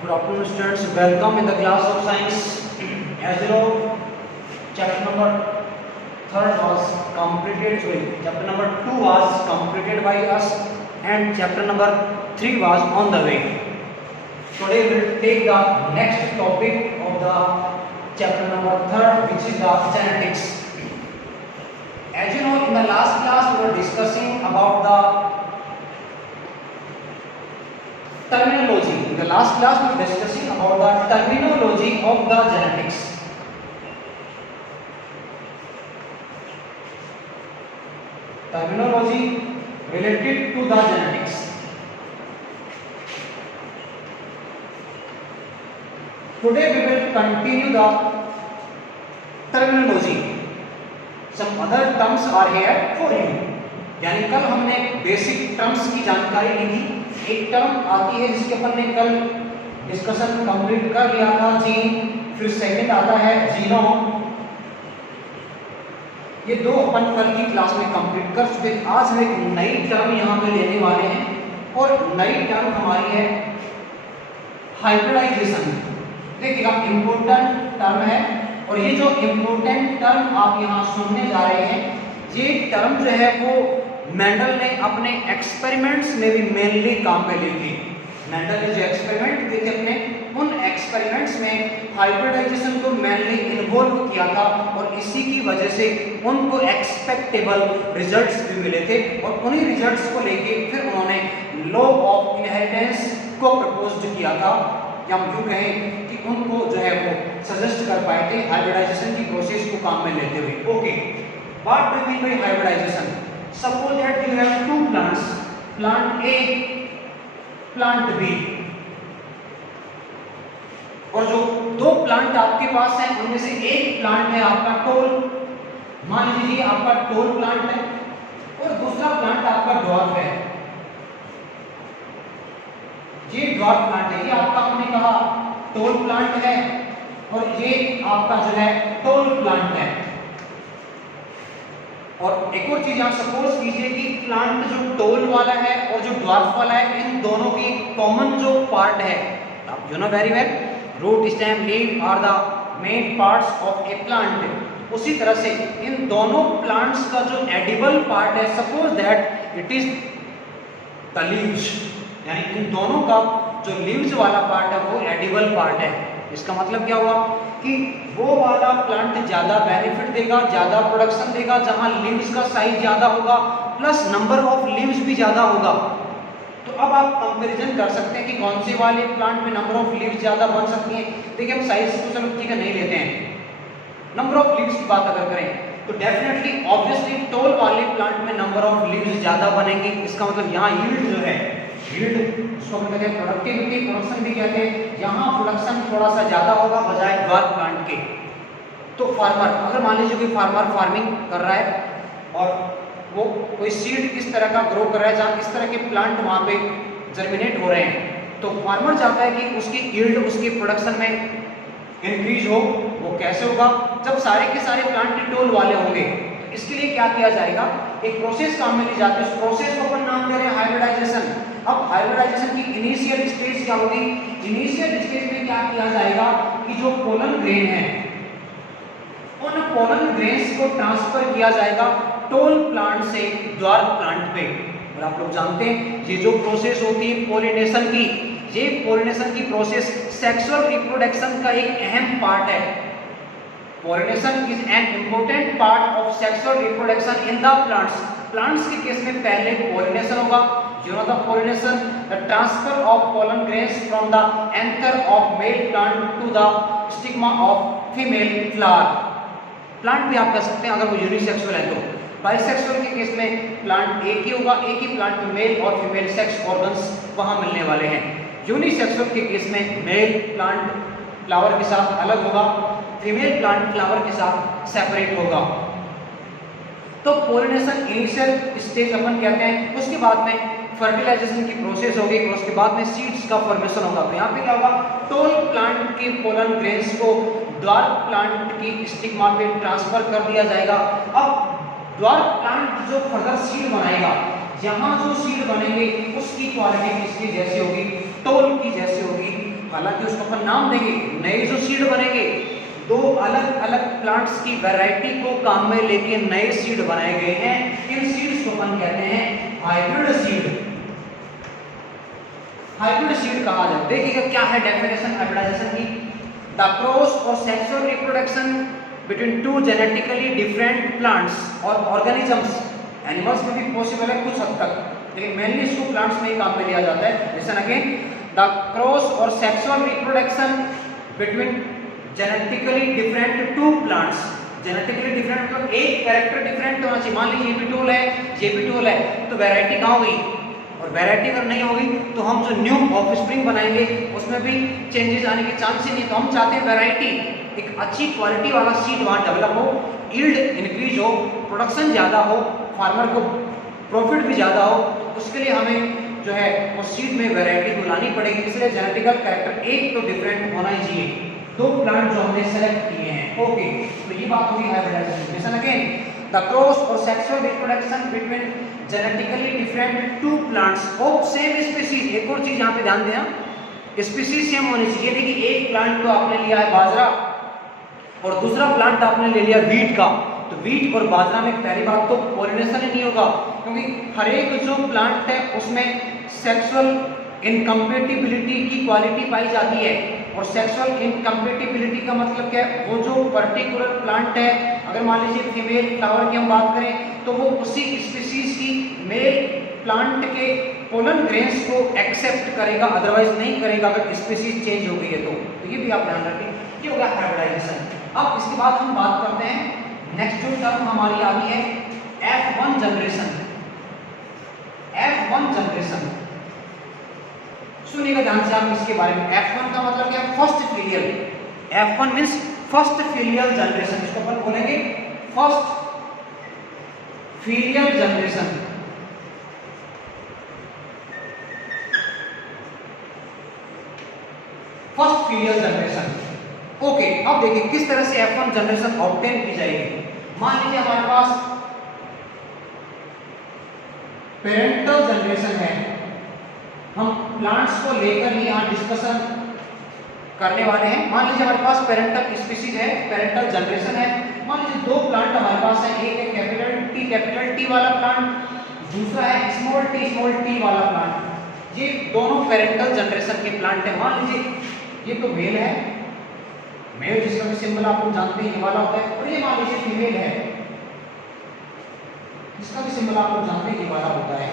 Good afternoon, students. Welcome in the class of science. As you know, chapter number third was completed. Chapter number 2 was completed by us, and chapter number 3 was on the way. Today we will take the next topic of the chapter number 3, which is the genetics. As you know, in the last class we were discussing about the terminology. In the last class we were discussing about the terminology of the genetics. Terminology related to the genetics. Today we will continue the terminology. Some other terms are here for you. यानी कल हमने basic terms की जानकारी ली थी. एक term आती है जिसके अपन ने कल डिस्कशन कंप्लीट कर लिया था, जीन. फिर सेकंड आता है जीनोम. ये दो अपन कल की क्लास में कंप्लीट कर चुके. आज हम एक नई टर्म यहाँ पे लेने वाले हैं और नई टर्म हमारी है हाइब्रिडाइजेशन. देखिएगा, इंपोर्टेंट टर्म है और ये जो इंपोर्टेंट टर्म आप यहाँ सुनने जा रहे हैं, ये टर्म जो है वो मेंडल ने अपने एक्सपेरिमेंट्स में भी मेनली काम पे ली थी. मेंडल ने जो एक्सपेरिमेंट किए थे अपने, उन एक्सपेरिमेंट्स में हाइब्रिडाइजेशन को मेनली इन्वॉल्व किया था और इसी की वजह से उनको एक्सपेक्टेबल रिजल्ट्स भी मिले थे. और उन्हीं रिजल्ट्स को लेके फिर उन्होंने लॉ ऑफ इनहेरिटेंस को प्रपोज किया था, या हम यूँ कहें कि उनको जो है वो सजेस्ट कर पाए थे हाइब्रिडाइजेशन की प्रोसेस को काम में लेते हुए. Okay, what do mean by hybridization? Suppose that you have two plants, plant A, plant B, और जो दो प्लांट आपके पास हैं उनमें से एक प्लांट है आपका टोल. मान लीजिए आपका टोल प्लांट है और दूसरा प्लांट आपका ड्वार्फ है. ये ड्वार्फ प्लांट है, ये आपका हमने कहा टोल प्लांट है और ये आपका जो है टोल प्लांट है. और एक और चीज आप सपोज कीजिए कि प्लांट जो टोल वाला है और जो ड्वार्फ वाला है, इन दोनों की कॉमन जो पार्ट है, आप you know very well, root, stem, leaf are the main parts of a plant. उसी तरह से इन दोनों प्लांट्स का जो एडिबल पार्ट है, suppose that it is the leaves, यानी इन दोनों का जो लीव्स वाला पार्ट है वो एडिबल पार्ट है. इसका मतलब क्या हुआ कि वो वाला प्लांट ज्यादा बेनिफिट देगा, ज्यादा प्रोडक्शन देगा जहां लीव्स का साइज ज्यादा होगा, प्लस नंबर ऑफ लीव्स भी ज्यादा होगा. तो अब आप कंपैरिजन कर सकते हैं कि कौन से वाले प्लांट में नंबर ऑफ लीव्स ज्यादा बन सकती हैं. देखिए, हम साइज को चलो ठीक है नहीं लेते हैं, नंबर ऑफ लीव्स की बात अगर करें तो डेफिनेटली ऑब्वियसली टोल वाले प्लांट में नंबर ऑफ लीव्स ज्यादा बनेंगे. इसका मतलब यहाँ यील्ड जो है, यील्ड इसको हम कहते हैं प्रोडक्टिविटी, प्रोडक्शन भी कहते हैं, यहाँ प्रोडक्शन थोड़ा सा ज्यादा होगा बजाय ड्वार्फ प्लांट के. तो फार्मर, अगर मान लीजिए कोई फार्मर फार्मिंग कर रहा है और वो कोई सीड इस तरह का ग्रो कर रहा है जहाँ इस तरह के प्लांट वहाँ पे जर्मिनेट हो रहे हैं, तो फार्मर चाहता है कि उसकी यील्ड, उसकी प्रोडक्शन में इंक्रीज हो. वो कैसे होगा? जब सारे के सारे प्लांट टोल वाले होंगे. इसके लिए क्या किया जाएगा, एक प्रोसेस काम में ली जाती है. उस प्रोसेस को अपन नाम दे रहे हैं हाइब्रिडाइजेशन. अब हाइब्रिडाइजेशन की इनिशियल स्टेज क्या होगी? इनिशियल स्टेज में क्या किया जाएगा कि जो पोलन ग्रेन है, उन पोलन ग्रेन्स को ट्रांसफर किया जाएगा टोल प्लांट से ड्वार्फ प्लांट पे. और आप लोग जानते हैं ये जो प्रोसेस होती है पोलिनेशन की, ये पोलिनेशन की प्रोसेस सेक्सुअल रिप्रोडक्शन का एक अहम पार्ट है. Pollination is an important part of sexual reproduction in the plants. Plants के केस में पहले पोलिनेशन होगा. You know the pollination, the transfer of pollen grains from the anther of male plant to the stigma of female flower. Plant भी आप कह सकते हैं अगर वो यूनिसेक्सुअल है तो. बाइसेक्सुअल के केस में प्लांट एक ही होगा, एक ही प्लांट में मेल और फीमेल सेक्स ऑर्गन्स वहां मिलने वाले हैं. यूनिसेक्सुअल के केस में मेल प्लांट फ्लावर के साथ अलग होगा, फीमेल प्लांट फ्लावर के साथ सेपरेट होगा. तो पोलिनेशन इनिशियल स्टेज अपन कहते हैं. उसके बाद में फर्टिलाइजेशन की प्रोसेस होगी और उसके बाद में सीड्स का फॉर्मेशन होगा. तो यहाँ पे क्या होगा, टोल प्लांट के पोलन ग्रेन्स को ड्वार्फ प्लांट की स्टिग्मा पे ट्रांसफर कर दिया जाएगा. अब ड्वार्फ प्लांट जो फर्दर सीड बनाएगा, यहाँ जो सीड बनेंगे उसकी क्वालिटी किसकी जैसी होगी, टोल की जैसी होगी, हालांकि उसको अपन नाम देंगे, नए जो सीड बनेंगे, दो अलग अलग प्लांट्स की वैरायटी को काम में लेके नए सीड बनाए गए हैं। इन सीड्स को अपन कहते हैं हाइब्रिड सीड। हाइब्रिड सीड कहा जाता है। देखिएगा क्या है डेफिनेशन हाइब्रिडाइजेशन की। द क्रॉस और sexual reproduction between two genetically different plants और ऑर्गेनिजम्स, एनिमल्स में भी पॉसिबल है कुछ हद तक, लेकिन मेनली इसको प्लांट्स में ही काम में लिया जाता है। लिसन अगेन, द क्रॉस और sexual reproduction between genetically different two plants. Genetically different मतलब एक कैरेक्टर डिफरेंट होना चाहिए। मान लीजिए एपिटोल है, जेपिटोल है, तो वैरायटी कहाँ होगी, और वैरायटी अगर नहीं होगी तो हम जो न्यू ऑफस्प्रिंग बनाएंगे उसमें भी चेंजेस आने के चांस ही नहीं। तो हम चाहते हैं वैरायटी, एक अच्छी क्वालिटी वाला सीड वहाँ डेवलप हो, यील्ड इंक्रीज हो, प्रोडक्शन ज़्यादा हो, फार्मर को प्रॉफिट भी ज़्यादा हो। उसके लिए हमें जो है वो सीड में वैरायटी को लानी पड़ेगी। इसलिए जेनेटिकल कैरेक्टर एक तो डिफरेंट होना ही चाहिए। दो प्लांट जो हमने सेलेक्ट किए हैं, ओके, तो ये बात होगी hybridization. Listen again, the cross और sexual reproduction between genetically different two plants of same species. एक और चीज यहाँ पे ध्यान देना, स्पीसीज सेम होनी चाहिए। देखिए एक प्लांट तो आपने लिया है बाजरा और दूसरा प्लांट आपने ले लिया वीट का, तो वीट और बाजरा में पहली बात तो पॉलिनेशन ही नहीं होगा, क्योंकि हर एक जो प्लांट है उसमें सेक्सुअल इनकम्पेटिबिलिटी की क्वालिटी पाई जाती है। और सेक्सुअल इनकम्पेटिबिलिटी का मतलब क्या है, वो जो पर्टिकुलर प्लांट है, अगर मान लीजिए फीमेल फ्लावर की हम बात करें तो वो उसी स्पीसीज की मेल प्लांट के पोलन ग्रेन्स को एक्सेप्ट करेगा, अदरवाइज नहीं करेगा अगर स्पीसीज चेंज हो गई है तो ये भी आप ध्यान रखें। ये हो गया हाइब्रिडाइजेशन। अब इसके बाद हम बात करते हैं नेक्स्ट जो टर्म हमारी आ गई है F1 जनरेशन। F1 जनरेशन सुनिएगा ध्यान से आप इसके बारे में। F1 का मतलब क्या है, first filial. F1 means first filial generation, इसको अपन बोलेंगे first filial generation. First filial generation, okay. अब देखिए किस तरह से F1 जनरेशन ऑब्टेन की जाएगी। मान लीजिए हमारे पास पेरेंटल जनरेशन है, हम प्लांट्स को लेकर ही यहाँ डिस्कशन करने वाले हैं। मान लीजिए हमारे पास पेरेंटल स्पीसीज है, पेरेंटल जनरेशन है। मान लीजिए दो प्लांट हमारे पास है, एक है कैपिटल टी वाला प्लांट, दूसरा है स्मॉल टी वाला प्लांट। ये दोनों पेरेंटल जनरेशन के प्लांट है। मान लीजिए ये तो मेल है, मेल जिसका भी सिंबल आप लोग जानते हैं ये वाला होता है, और ये मान लीजिए फीमेल है, इसका भी सिंबल आप लोग जानते हैं ये वाला होता है।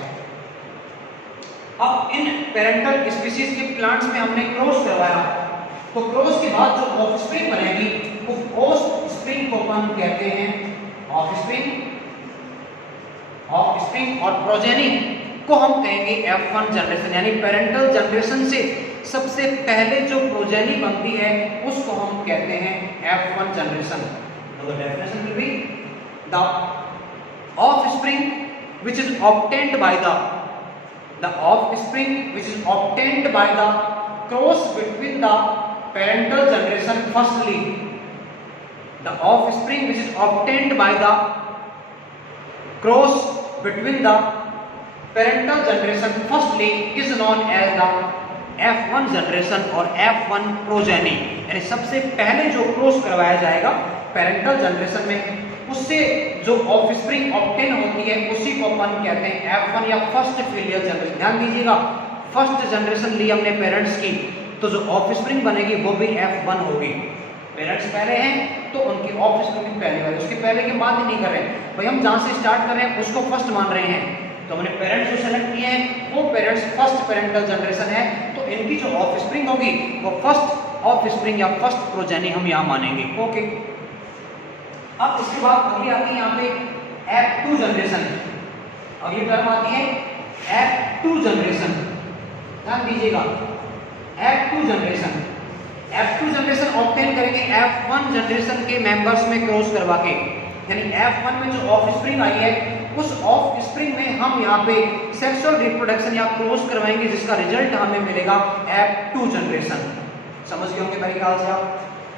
अब इन पेरेंटल स्पीसीज के प्लांट्स में हमने क्रॉस करवाया, तो क्रॉस के बाद जो ऑफस्प्रिंग बनेगी उस ऑफस्प्रिंग को अपन कहते हैं ऑफस्प्रिंग और प्रोजेनी को हम कहेंगे F1 जनरेशन। यानी पेरेंटल जनरेशन से सबसे पहले जो प्रोजेनी बनती है उसको हम कहते हैं F1 जनरेशन। तो the definition will be the offspring which is obtained by the offspring which is obtained by the cross between the parental generation firstly. The offspring which is obtained by the cross between the parental generation firstly is known as the F1 generation और F1 progeny. यानी सबसे पहले जो cross करवाया जाएगा parental generation में, उससे जो ऑफस्प्रिंग ऑब्टेन होती है उसी को अपन कहते हैं F1 या फर्स्ट फिलियल जनरेशन। ध्यान दीजिएगा, फर्स्ट जनरेशन ली हमने पेरेंट्स की, तो जो ऑफस्प्रिंग बनेगी वो भी F1 होगी। पेरेंट्स पहले हैं तो उनकी ऑफस्प्रिंग भी पहले वाली, उसके पहले की बात ही नहीं कर रहे हैं भाई, हम जहाँ से स्टार्ट कर रहे हैं उसको फर्स्ट मान रहे हैं। तो हमने पेरेंट्स जो सेलेक्ट किए हैं वो पेरेंट्स फर्स्ट पेरेंटल जनरेशन है, तो इनकी जो ऑफस्प्रिंग होगी वो फर्स्ट ऑफस्प्रिंग या फर्स्ट प्रोजेनी हम यहाँ मानेंगे, ओके। अब इसके बाद अगली आती है यहाँ पे F2 जनरेशन। अगली टर्म आती है F2 जनरेशन। ध्यान दीजिएगा, F2 generation. F2 generation obtain करेंगे F1 जनरेशन के मेंबर्स में क्रॉस करवा के। यानी F1 में जो ऑफस्प्रिंग आई है उस ऑफस्प्रिंग में हम यहाँ पे सेक्सुअल रिप्रोडक्शन या क्रॉस करवाएंगे, जिसका रिजल्ट हमें मिलेगा F2 जनरेशन। समझ गए होंगे मेरे ख्याल से आप,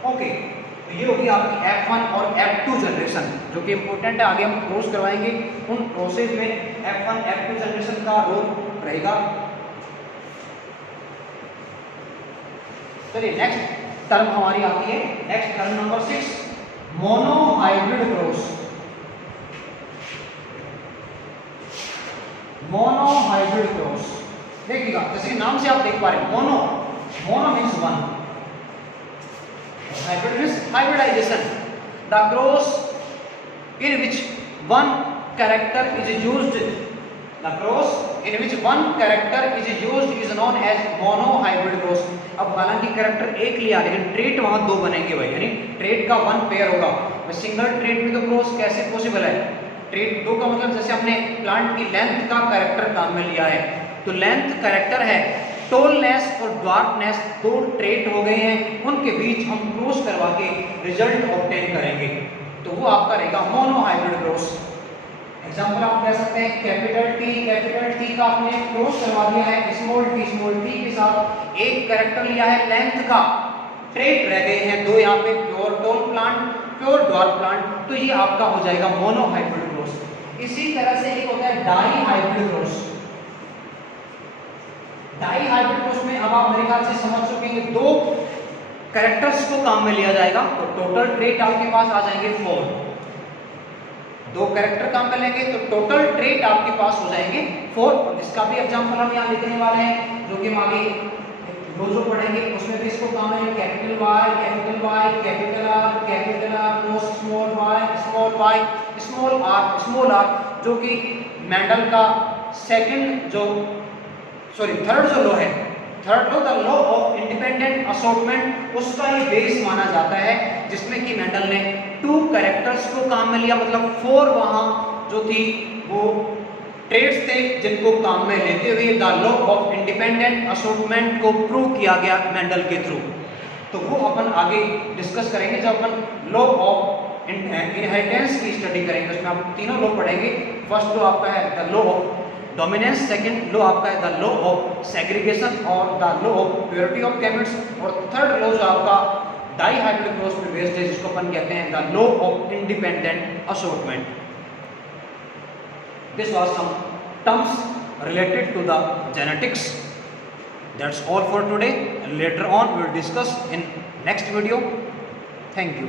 ओके। तो ये होगी आपकी F1 और F2 जनरेशन, जो कि इंपॉर्टेंट है, आगे हम क्रॉस करवाएंगे। उन प्रोसेस में F1 F2 जनरेशन का रोल रहेगा। चलिए नेक्स्ट टर्म हमारी आती है, next term number 6, monohybrid cross. Monohybrid cross देखिएगा, जैसे नाम से आप देख पा रहे हैं, mono means one, hybrid means hybridization, the cross in which one character is used, the cross in which one character is used is known as monohybrid cross। अब हालांकि कैरेक्टर एक लिया लेकिन ट्रेट वहां दो बनेंगे भाई, यानी ट्रेट का वन पेयर होगा। सिंगल ट्रेट में तो क्रॉस कैसे पॉसिबल है? ट्रेट दो का मतलब जैसे हमने प्लांट की लेंथ का कैरेक्टर काम में लिया है, तो लेंथ कैरेक्टर है, टॉलनेस और ड्वार्फनेस दो ट्रेट हो गए हैं, उनके बीच हम क्रॉस करवा के रिजल्ट ऑब्टेन करेंगे, तो वो आपका रहेगा मोनोहाइब्रिड क्रॉस। एग्जांपल आप कह सकते हैं कैपिटल टी का आपने क्रॉस करवा दिया है स्मॉल टी के साथ, एक कैरेक्टर लिया है लेंथ का, ट्रेट रह गए हैं दो यहाँ पे, pure tall plant, pure dwarf plant, तो ये आपका हो जाएगा मोनोहाइब्रिड क्रॉस। इसी तरह से एक होता है डाईहाइब्रिड क्रॉस। डाईहाइब्रिड क्रॉस में अब आप मेरे ख्याल से समझ चुके, दो कैरेक्टर्स को काम में लिया जाएगा, तो टोटल ट्रेट आपके पास आ जाएंगे 4, दो कैरेक्टर काम में लेंगे तो टोटल ट्रेट आपके पास हो जाएंगे 4। इसका भी एग्जांपल हम यहाँ लिखने वाले हैं, जो कि हम आगे जो पढ़ेंगे उसमें भी इसको काम है, capital Y, capital R, small R, जो कि मेंडल का थर्ड जो लॉ है, third law the law of independent assortment, उसका ये बेस माना जाता है, जिसमें कि मेंडल ने 2 कैरेक्टर्स को काम में लिया, मतलब 4 वहां जो थी वो ट्रेड्स थे जिनको काम में लेते हुए the law of independent assortment को प्रूव किया गया मेंडल के थ्रू। तो वो अपन आगे डिस्कस करेंगे जब अपन लॉ ऑफ इनहेरिटेंस की स्टडी करेंगे, उसमें आप तीनों लॉ पढ़ेंगे। फर्स्ट लॉ आपका है the law of dominance, second law आपका है द लॉ ऑफ सेग्रीगेशन और the law of purity of gametes, और थर्ड लॉ जो आपका डाईहाइब्रिड क्रॉस पे बेस्ड है, जिसको अपन कहते हैं the law of independent assortment. This was some terms related to the genetics. That's all for today. Later on we will discuss in next video. Thank you.